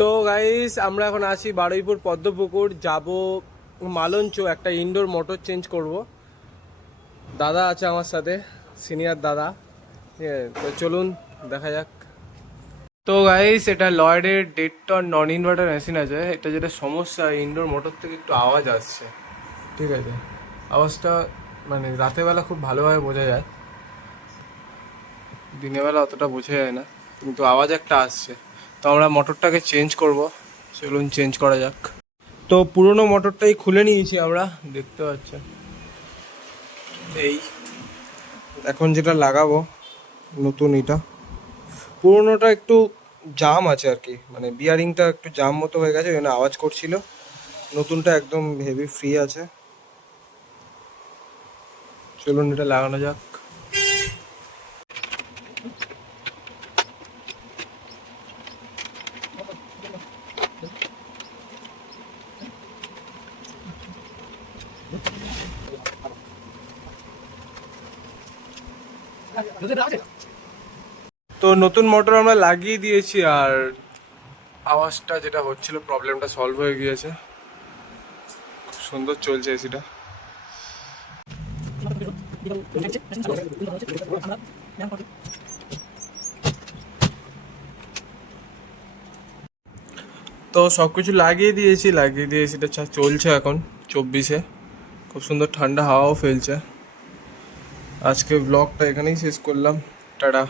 তো গাইস আমরা এখন আছি বারুইপুর পদ্মপুকুর, যাব মালঞ্চ, একটা ইনডোর মোটর চেঞ্জ করব। দাদা আছে আমার সাথে, সিনিয়র দাদা, ঠিক আছে? তো চলুন দেখা যাক। তো গাইস এটা লয়েডের 1.5 টন নন ইনভার্টার মেশিন আছে। এটা যেটা সমস্যা, ইনডোর মোটর থেকে একটু আওয়াজ আসছে, ঠিক আছে? আওয়াজটা মানে রাতের বেলা খুব ভালোভাবে বোঝা যায়, দিনের বেলা অতটা বোঝা যায় না, কিন্তু আওয়াজ একটা আসছে। তো আমরা মোটরটাকে চেঞ্জ করব, চলুন চেঞ্জ করা যাক। তো পুরোনো মোটরটাই খুলে নিয়েছি আমরা, দেখতে পাচ্ছেন। এই এখন যেটা লাগাবো নতুন, এটা পুরোনোটা একটু জাম আছে আর কি, মানে বিয়ারিংটা একটু জাম মতো হয়ে গেছে, ওই জন্য আওয়াজ করছিল। নতুনটা একদম হেভি ফ্রি আছে। চলুন এটা লাগানো যাক। তো নতুন মোটর আমরা লাগিয়ে দিয়েছি, আর আওয়াজটা যেটা হচ্ছিল, প্রবলেমটা সলভ হয়ে গিয়েছে। খুব সুন্দর চলছে এসিটা। তো সব কিছু লাগিয়ে দিয়ে এসিটা চলছে এখন 24-এ। খুব সুন্দর ঠান্ডা হাওয়াও ফেলছে। আজকে ব্লগটা এখানেই শেষ করলাম। টাটা।